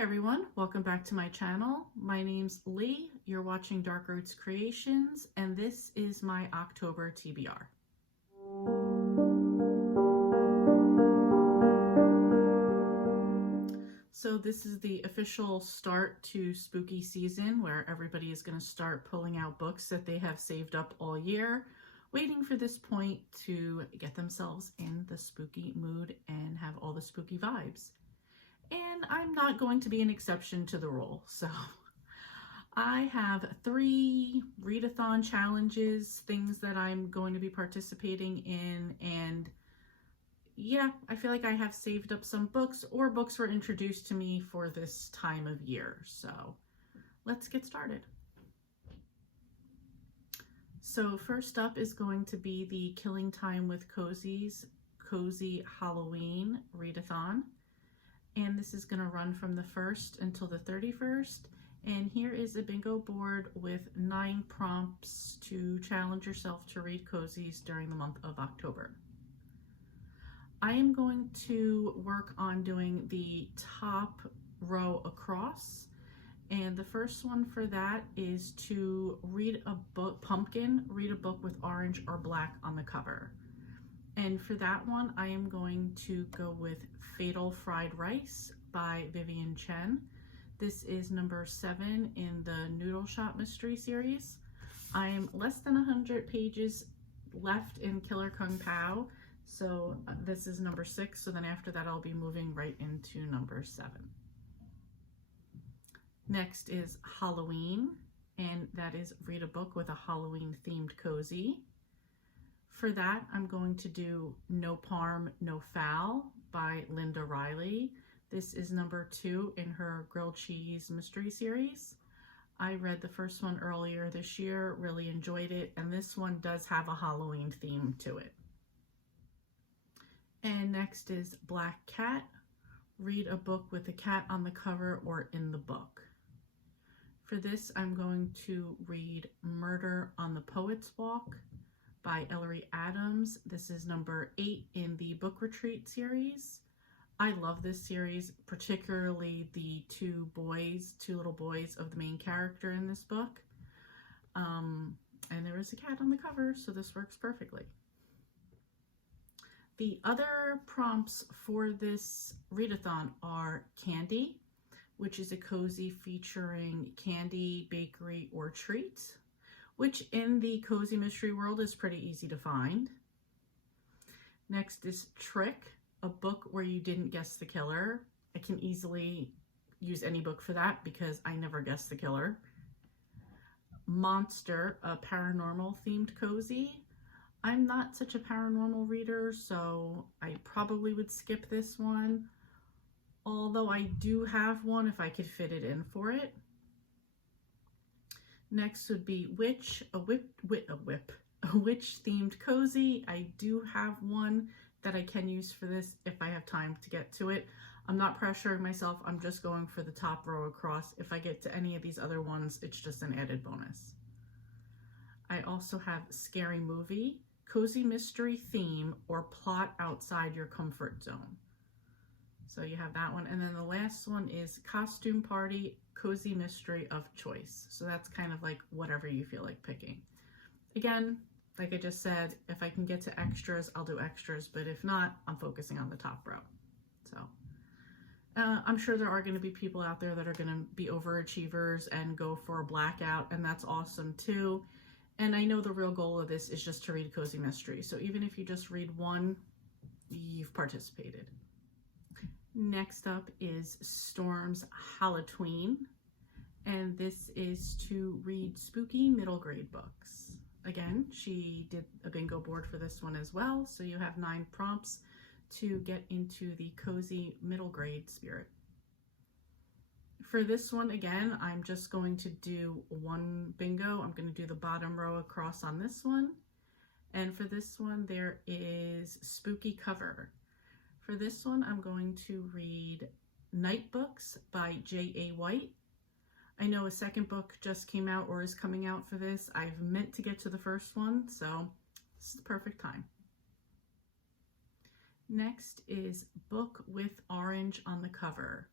Hey everyone, welcome back to my channel. My name's Lee, you're watching Dark Roots Creations, and this is my October TBR. So this is the official start to spooky season where everybody is going to start pulling out books that they have saved up all year, waiting for this point to get themselves in the spooky mood and have all the spooky vibes. And I'm not going to be an exception to the rule. So I have 3 readathon challenges, things that I'm going to be participating in, and yeah, I feel like I have saved up some books, or books were introduced to me for this time of year. So let's get started. So first up is going to be the Killing Time with Cozies Cozy Halloween Readathon. And this is going to run from the 1st until the 31st. And here is a bingo board with 9 prompts to challenge yourself to read cozies during the month of October. I am going to work on doing the top row across. And the first one for that is to read a book, read a book with orange or black on the cover. And for that one, I am going to go with Fatal Fried Rice by Vivian Chen. This is number 7 in the Noodle Shop Mystery Series. I am less than 100 pages left in Killer Kung Pao, so this is number 6, so then after that I'll be moving right into number 7. Next is Halloween, and that is read a book with a Halloween themed cozy. For that, I'm going to do No Parm, No Foul by Linda Riley. This is number 2 in her Grilled Cheese Mystery Series. I read the first one earlier this year, really enjoyed it, and this one does have a Halloween theme to it. And next is Black Cat. Read a book with a cat on the cover or in the book. For this, I'm going to read Murder on the Poet's Walk by Ellery Adams. This is number 8 in the Book Retreat series. I love this series, particularly the 2 little boys of the main character in this book. And there is a cat on the cover, so this works perfectly. The other prompts for this readathon are Candy, which is a cozy featuring candy, bakery, or treat, which in the cozy mystery world is pretty easy to find. Next is Trick, a book where you didn't guess the killer. I can easily use any book for that because I never guess the killer. Monster, a paranormal themed cozy. I'm not such a paranormal reader, so I probably would skip this one, although I do have one if I could fit it in for it. Next would be Witch, a witch-themed cozy. I do have one that I can use for this if I have time to get to it. I'm not pressuring myself. I'm just going for the top row across. If I get to any of these other ones, it's just an added bonus. I also have Scary Movie, cozy mystery theme, or plot outside your comfort zone. So you have that one. And then the last one is Costume Party, cozy mystery of choice. So that's kind of like whatever you feel like picking. Again, like I just said, if I can get to extras, I'll do extras, but if not, I'm focusing on the top row. So I'm sure there are going to be people out there that are going to be overachievers and go for a blackout, and that's awesome too. And I know the real goal of this is just to read cozy mystery. So even if you just read one, you've participated. Next up is Storm's Hallowtween, and this is to read spooky middle grade books. Again, she did a bingo board for this one as well, so you have 9 prompts to get into the cozy middle grade spirit. For this one, again, I'm just going to do one bingo. I'm going to do the bottom row across on this one. And for this one, there is Spooky Cover. For this one, I'm going to read Night Books by J.A. White. I know a second book just came out or is coming out for this. I've meant to get to the first one, so this is the perfect time. Next is Book with Orange on the Cover.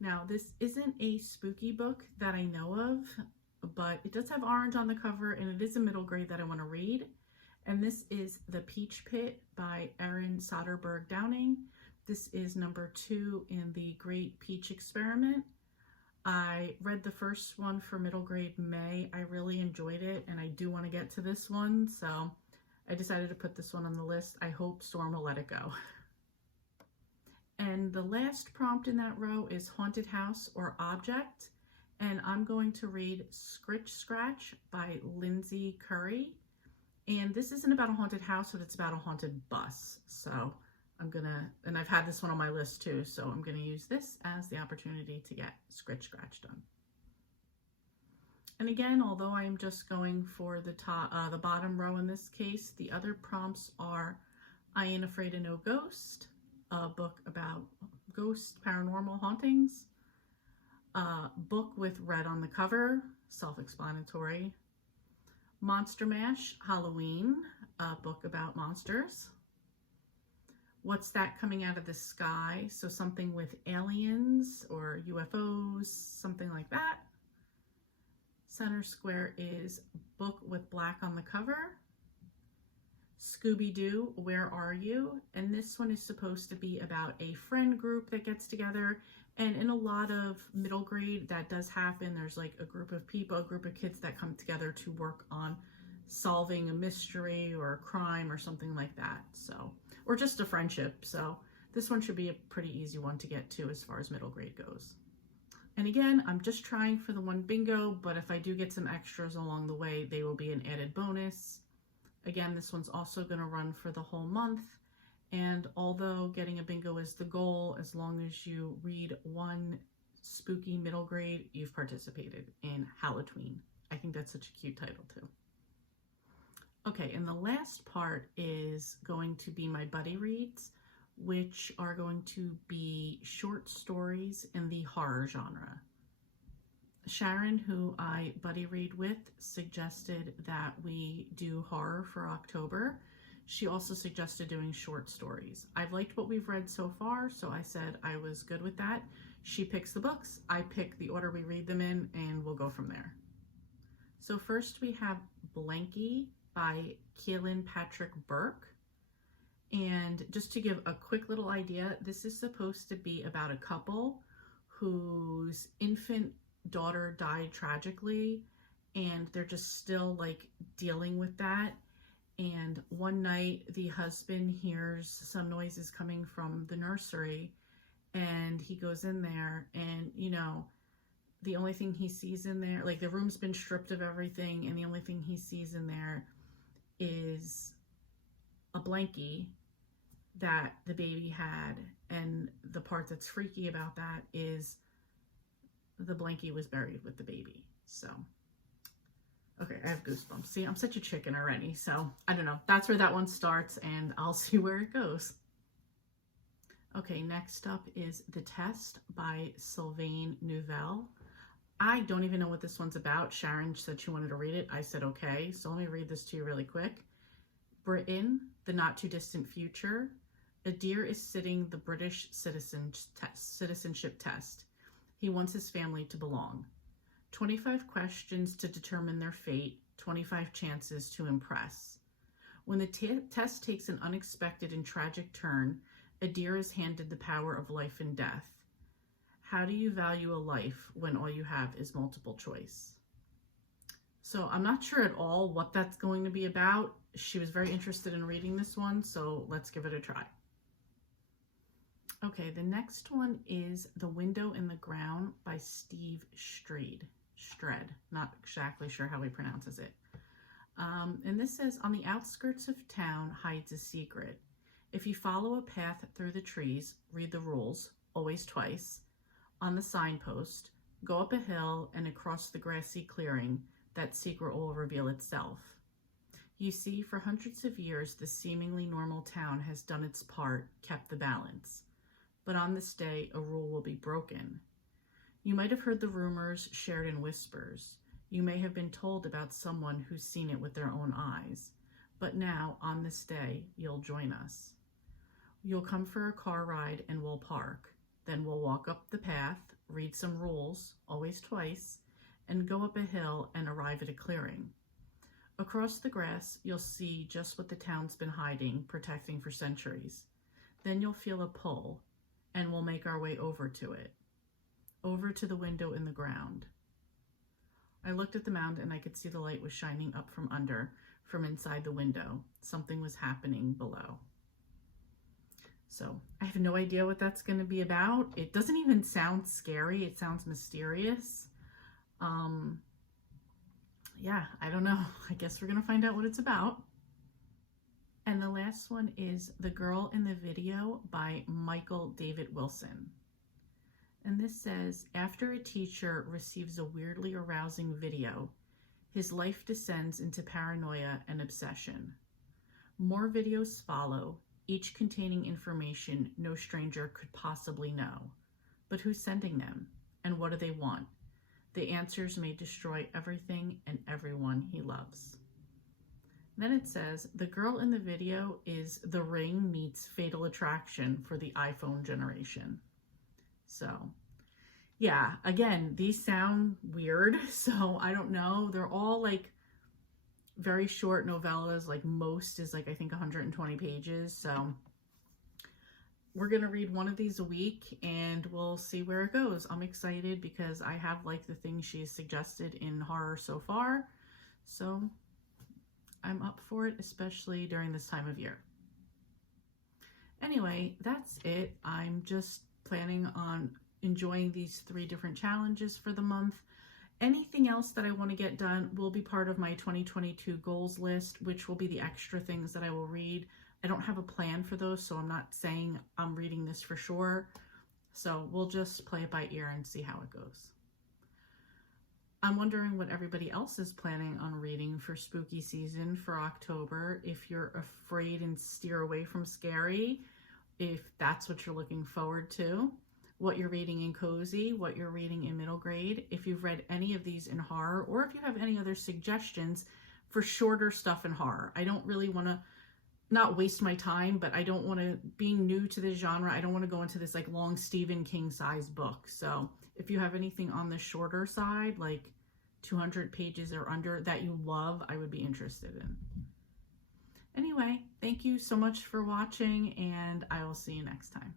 Now, this isn't a spooky book that I know of, but it does have orange on the cover, and it is a middle grade that I want to read. And this is The Peach Pit by Erin Soderbergh Downing. This is number 2 in the Great Peach Experiment. I read the first one for middle grade May. I really enjoyed it, and I do want to get to this one, so I decided to put this one on the list. I hope Storm will let it go. And the last prompt in that row is Haunted House or Object, and I'm going to read Scritch Scratch by Lindsay Curry. And this isn't about a haunted house, but it's about a haunted bus. So and I've had this one on my list too, so I'm gonna use this as the opportunity to get Scritch Scratch done. And again, although I'm just going for the bottom row in this case, the other prompts are I Ain't Afraid of No Ghost, a book about ghost paranormal hauntings, a book with red on the cover, self-explanatory, Monster Mash, Halloween, a book about monsters. What's That Coming Out of the Sky? So something with aliens or UFOs, something like that. Center square is book with black on the cover. Scooby-Doo, Where Are You? And this one is supposed to be about a friend group that gets together. And in a lot of middle grade, that does happen. There's like a group of people, a group of kids that come together to work on solving a mystery or a crime or something like that. So, or just a friendship. So this one should be a pretty easy one to get to as far as middle grade goes. And again, I'm just trying for the one bingo, but if I do get some extras along the way, they will be an added bonus. Again, this one's also going to run for the whole month. And although getting a bingo is the goal, as long as you read one spooky middle grade, you've participated in Hallowtween. I think that's such a cute title too. Okay, and the last part is going to be my buddy reads, which are going to be short stories in the horror genre. Sharon, who I buddy read with, suggested that we do horror for October. She also suggested doing short stories. I've liked what we've read so far, so I said I was good with that. She picks the books, I pick the order we read them in, and we'll go from there. So first we have Blanky by Keelan Patrick Burke. And just to give a quick little idea, this is supposed to be about a couple whose infant daughter died tragically, and they're just still like dealing with that. And one night the husband hears some noises coming from the nursery, and he goes in there, and you know, the only thing he sees in there, like the room's been stripped of everything, and the only thing he sees in there is a blankie that the baby had. And the part that's freaky about that is the blankie was buried with the baby. So okay, I have goosebumps. See, I'm such a chicken already. So I don't know. That's where that one starts, and I'll see where it goes. Okay, next up is The Test by Sylvain Nouvelle. I don't even know what this one's about. Sharon said she wanted to read it. I said okay. So let me read this to you really quick. Britain, the not too distant future. A deer is sitting the British citizenship test. He wants his family to belong. 25 questions to determine their fate, 25 chances to impress. When the test takes an unexpected and tragic turn, a deer is handed the power of life and death. How do you value a life when all you have is multiple choice? So I'm not sure at all what that's going to be about. She was very interested in reading this one, so let's give it a try. Okay, the next one is The Window in the Ground by Steve Stred. Not exactly sure how he pronounces it. And this says, on the outskirts of town hides a secret. If you follow a path through the trees, read the rules, always twice. On the signpost, go up a hill and across the grassy clearing, that secret will reveal itself. You see, for hundreds of years, the seemingly normal town has done its part, kept the balance. But on this day, a rule will be broken. You might have heard the rumors shared in whispers. You may have been told about someone who's seen it with their own eyes. But now, on this day, you'll join us. You'll come for a car ride and we'll park. Then we'll walk up the path, read some rules, always twice, and go up a hill and arrive at a clearing. Across the grass, you'll see just what the town's been hiding, protecting for centuries. Then you'll feel a pull, and we'll make our way over to it, over to the window in the ground. I looked at the mound and I could see the light was shining up from under, from inside the window. Something was happening below. So I have no idea what that's going to be about. It doesn't even sound scary. It sounds mysterious. Yeah, I don't know. I guess we're going to find out what it's about. And the last one is The Girl in the Video by Michael David Wilson. And this says, after a teacher receives a weirdly arousing video, his life descends into paranoia and obsession. More videos follow, each containing information no stranger could possibly know. But who's sending them? And what do they want? The answers may destroy everything and everyone he loves. Then it says, the girl in the video is The Ring meets Fatal Attraction for the iPhone generation. So, yeah, again, these sound weird, so I don't know. They're all like very short novellas, like most is like I think 120 pages. So we're going to read one of these a week and we'll see where it goes. I'm excited because I have liked the things she's suggested in horror so far. So I'm up for it, especially during this time of year. Anyway, that's it. I'm just planning on enjoying these 3 different challenges for the month. Anything else that I want to get done will be part of my 2022 goals list, which will be the extra things that I will read. I don't have a plan for those, so I'm not saying I'm reading this for sure. So we'll just play it by ear and see how it goes. I'm wondering what everybody else is planning on reading for spooky season for October. If you're afraid and steer away from scary, if that's what you're looking forward to, what you're reading in cozy, what you're reading in middle grade, if you've read any of these in horror, or if you have any other suggestions for shorter stuff in horror. I don't really want to not waste my time, but I don't want to, being new to this genre, I don't want to go into this like long Stephen King size book. So if you have anything on the shorter side, like 200 pages or under that you love, I would be interested in. Anyway, thank you so much for watching and I will see you next time.